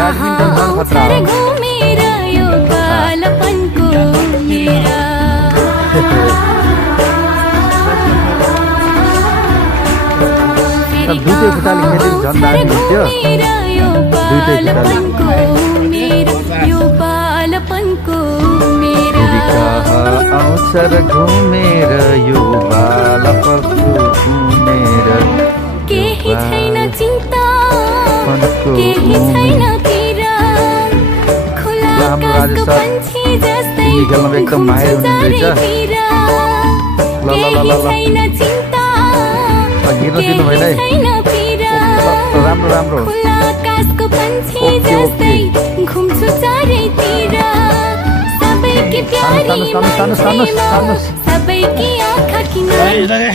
Badminton झन् खतरा हो। घुमेर यो बालपनको मेरा दुईटै खुट्टाले खेलेको झन् दामी हुन्थ्यो। दुईटै खुट्टाले यो बालपनको मेरा आउँछ र घुमेर यो बालपनको घुमेर केही छैन चिन्ता केही छैन पीडा खुला आकाशको पन्छी जस्तै एकदम माहिर हुनुहुन्छ। केही छैन चिन्ता केही छैन पीडा राम्रो राम्रो खुला आकाशको पन्छी जस्तै घुम्छु चारैतिर सबैकी प्यारी सबैकी आँखा किनारा